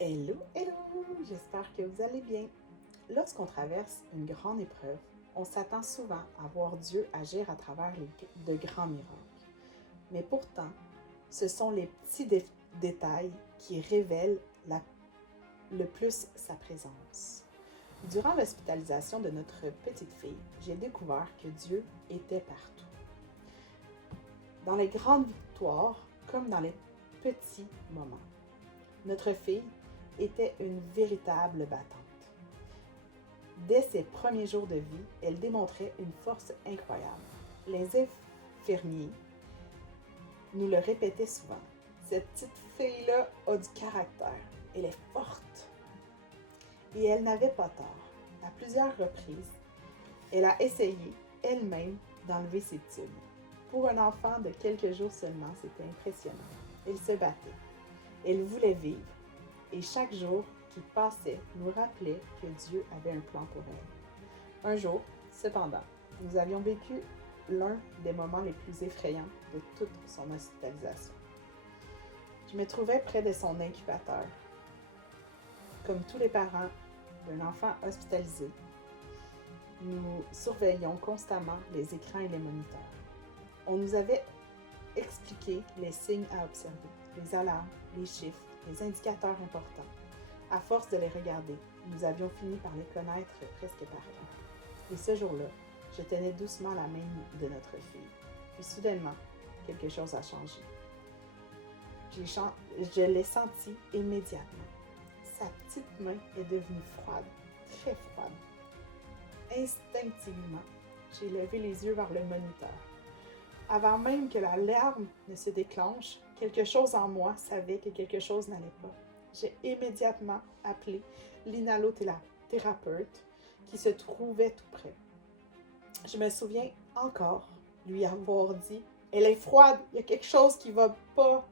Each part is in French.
Hello, hello! J'espère que vous allez bien. Lorsqu'on traverse une grande épreuve, on s'attend souvent à voir Dieu agir à travers de grands miracles. Mais pourtant, ce sont les petits détails qui révèlent le plus sa présence. Durant l'hospitalisation de notre petite fille, j'ai découvert que Dieu était partout. Dans les grandes victoires, comme dans les petits moments. Notre fille était une véritable battante. Dès ses premiers jours de vie, elle démontrait une force incroyable. Les infirmiers nous le répétaient souvent. Cette petite fille-là a du caractère. Elle est forte. Et elle n'avait pas tort. À plusieurs reprises, elle a essayé elle-même d'enlever ses tubes. Pour un enfant de quelques jours seulement, c'était impressionnant. Elle se battait. Elle voulait vivre. Et chaque jour qui passait nous rappelait que Dieu avait un plan pour elle. Un jour, cependant, nous avions vécu l'un des moments les plus effrayants de toute son hospitalisation. Je me trouvais près de son incubateur. Comme tous les parents d'un enfant hospitalisé, nous surveillions constamment les écrans et les moniteurs. On nous avait expliqué les signes à observer, les alarmes, les chiffres, les indicateurs importants. À force de les regarder, nous avions fini par les connaître presque par cœur. Et ce jour-là, je tenais doucement la main de notre fille. Puis soudainement, quelque chose a changé. Je l'ai senti immédiatement. Sa petite main est devenue froide, très froide. Instinctivement, j'ai levé les yeux vers le moniteur. Avant même que la larme ne se déclenche, quelque chose en moi savait que quelque chose n'allait pas. J'ai immédiatement appelé l'inhalothérapeute qui se trouvait tout près. Je me souviens encore lui avoir dit « Elle est froide, il y a quelque chose qui ne va pas ».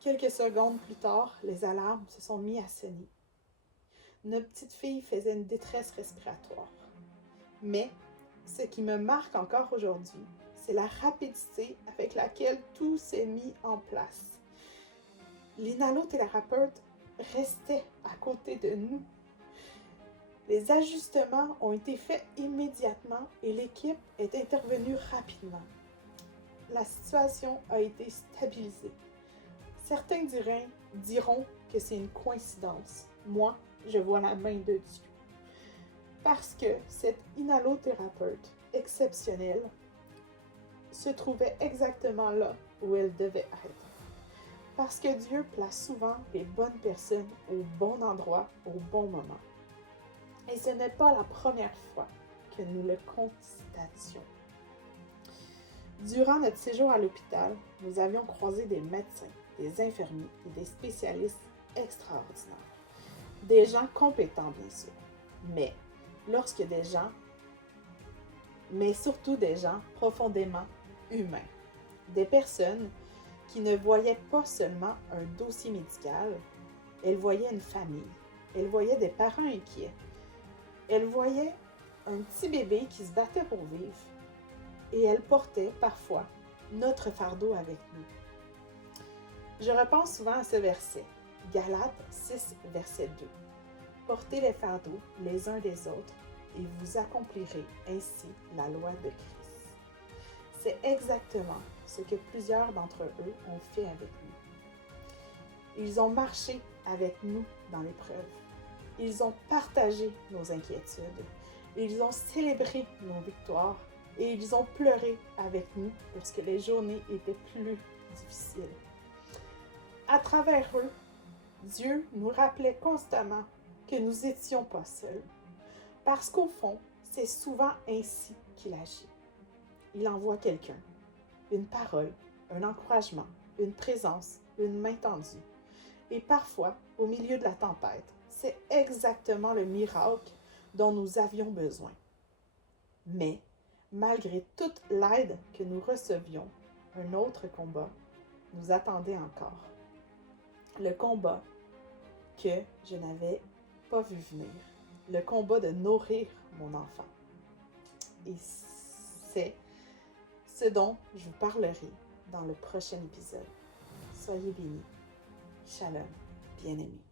Quelques secondes plus tard, les alarmes se sont mis à sonner. Notre petite fille faisait une détresse respiratoire. Mais ce qui me marque encore aujourd'hui, c'est la rapidité avec laquelle tout s'est mis en place. L'inhalothérapeute restait à côté de nous. Les ajustements ont été faits immédiatement et l'équipe est intervenue rapidement. La situation a été stabilisée. Certains diront que c'est une coïncidence. Moi, je vois la main de Dieu. Parce que cette inhalothérapeute exceptionnelle se trouvait exactement là où elle devait être. Parce que Dieu place souvent les bonnes personnes au bon endroit, au bon moment. Et ce n'est pas la première fois que nous le constations. Durant notre séjour à l'hôpital, nous avions croisé des médecins, des infirmiers et des spécialistes extraordinaires. Des gens compétents, bien sûr, mais surtout des gens profondément humains. Des personnes qui ne voyaient pas seulement un dossier médical, elles voyaient une famille, elles voyaient des parents inquiets, elles voyaient un petit bébé qui se battait pour vivre et elles portaient parfois notre fardeau avec nous. Je repense souvent à ce verset, Galates 6, verset 2. Portez les fardeaux les uns des autres et vous accomplirez ainsi la loi de Christ. C'est exactement ce que plusieurs d'entre eux ont fait avec nous. Ils ont marché avec nous dans l'épreuve. Ils ont partagé nos inquiétudes. Ils ont célébré nos victoires et ils ont pleuré avec nous lorsque les journées étaient plus difficiles. À travers eux, Dieu nous rappelait constamment que nous n'étions pas seuls. Parce qu'au fond, c'est souvent ainsi qu'il agit. Il envoie quelqu'un, une parole, un encouragement, une présence, une main tendue. Et parfois, au milieu de la tempête, c'est exactement le miracle dont nous avions besoin. Mais, malgré toute l'aide que nous recevions, un autre combat nous attendait encore. Le combat que je n'avais pas vu venir. Le combat de nourrir mon enfant. Et c'est ce dont je vous parlerai dans le prochain épisode. Soyez bénis. Shalom, bien-aimés.